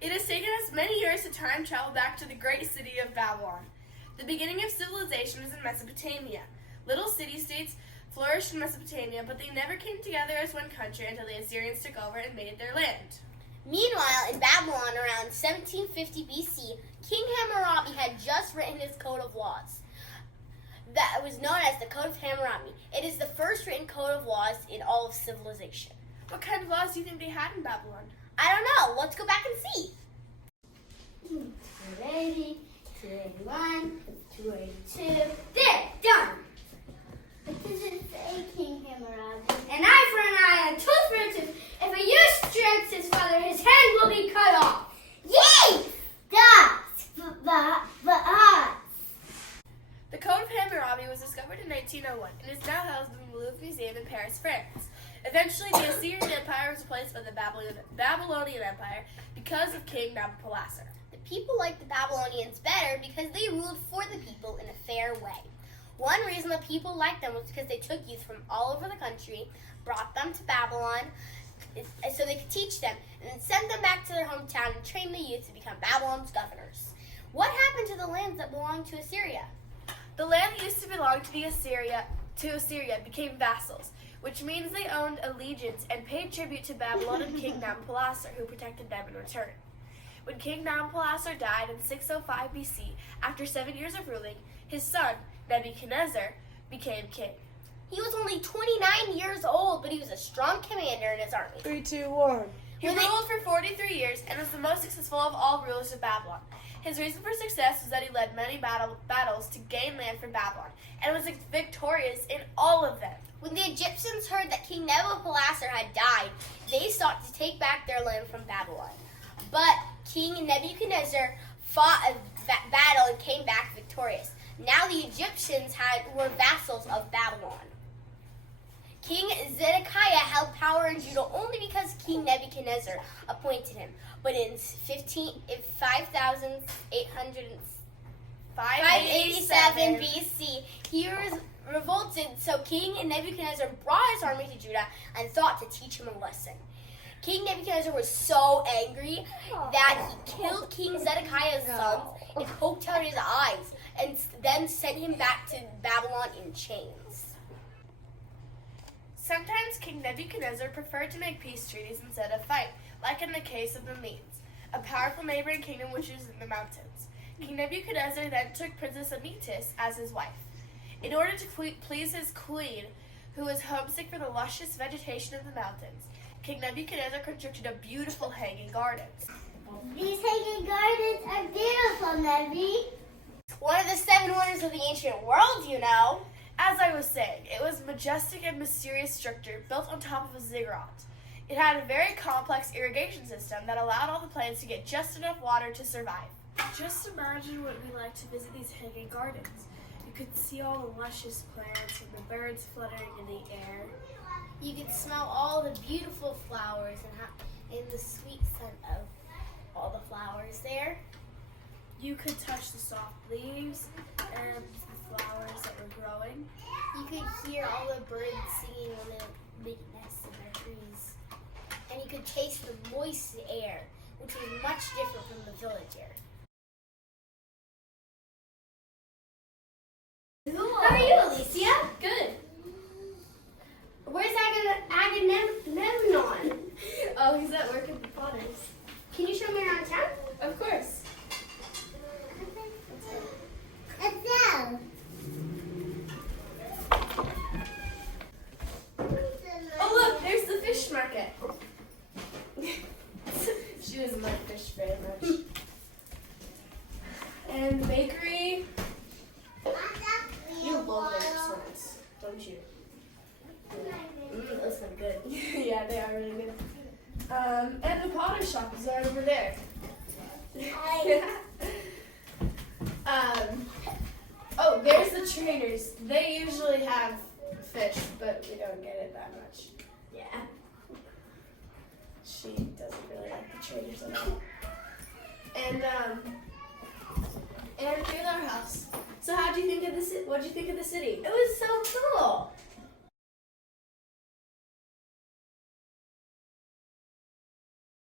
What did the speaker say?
It has taken us many years to time travel back to the great city of Babylon. The beginning of civilization was in Mesopotamia. Little city-states flourished in Mesopotamia, but they never came together as one country until the Assyrians took over and made their land. Meanwhile, in Babylon around 1750 BC, King Hammurabi had just written his code of laws. That was known as the Code of Hammurabi. It is the first written code of laws in all of civilization. What kind of laws do you think they had in Babylon? I don't know. Let's go back and see. 280, 281, 282. There, done. What does it say, King Hammurabi? An eye for an eye and a tooth for a tooth. If a youth strikes his father, his hand will be cut off. Yay! The Code of Hammurabi was discovered in 1901 and is now housed in the Louvre Museum in Paris, France. Eventually, the Assyrian Empire was replaced by the Babylonian Empire because of King Nabopolassar. The people liked the Babylonians better because they ruled for the people in a fair way. One reason the people liked them was because they took youth from all over the country, brought them to Babylon so they could teach them, and then send them back to their hometown and train the youth to become Babylon's governors. What happened to the lands that belonged to Assyria? The land that used to belong to Assyria became vassals, which means they owned allegiance and paid tribute to Babylon and King Nabopolassar, who protected them in return. When King Nabopolassar died in 605 BC, after 7 years of ruling, his son, Nebuchadnezzar, became king. He was only 29 years old, but he was a strong commander in his army. 3, 2, 1. He ruled for 43 years and was the most successful of all rulers of Babylon. His reason for success was that he led many battles to gain land for Babylon, and was victorious in all of them. When the Egyptians heard that King Nabopolassar had died, they sought to take back their land from Babylon. But King Nebuchadnezzar fought a battle and came back victorious. Now the Egyptians were vassals of Babylon. King Zedekiah held power in Judah only because King Nebuchadnezzar appointed him. But in 587 BC, he revolted, so King Nebuchadnezzar brought his army to Judah and thought to teach him a lesson. King Nebuchadnezzar was so angry that he killed King Zedekiah's sons and poked out his eyes, and then sent him back to Babylon in chains. Sometimes King Nebuchadnezzar preferred to make peace treaties instead of fight, like in the case of the Medes, a powerful neighboring kingdom which is in the mountains. King Nebuchadnezzar then took Princess Amytis as his wife. In order to please his queen, who was homesick for the luscious vegetation of the mountains, King Nebuchadnezzar constructed a beautiful hanging garden. These hanging gardens are beautiful, Nebby. One of the 7 wonders of the ancient world, you know. As I was saying, it was a majestic and mysterious structure built on top of a ziggurat. It had a very complex irrigation system that allowed all the plants to get just enough water to survive. Just imagine what it'd be like to visit these hanging gardens. You could see all the luscious plants and the birds fluttering in the air. You could smell all the beautiful flowers and the sweet scent of all the flowers there. You could touch the soft leaves and the flowers that were growing. You could hear all the birds singing when they're making nests in their trees. And you could taste the moist air, which was much different from the village air. How are you, Alicia? Good. Where's Agamemnon? Oh, he's at work at the Potters. Can you show me around town? Of course. Adele. Oh look, there's the fish market. She doesn't like fish very much. And the bakery. You love their croissants, don't you? Those are good. Yeah, they are really good. And the potter shop is right over there. Oh, there's the trainers. They usually have fish, but we don't get it that much. Yeah. She doesn't really like the trainers at all. And here's our house. So what did you think of the city? It was so cool.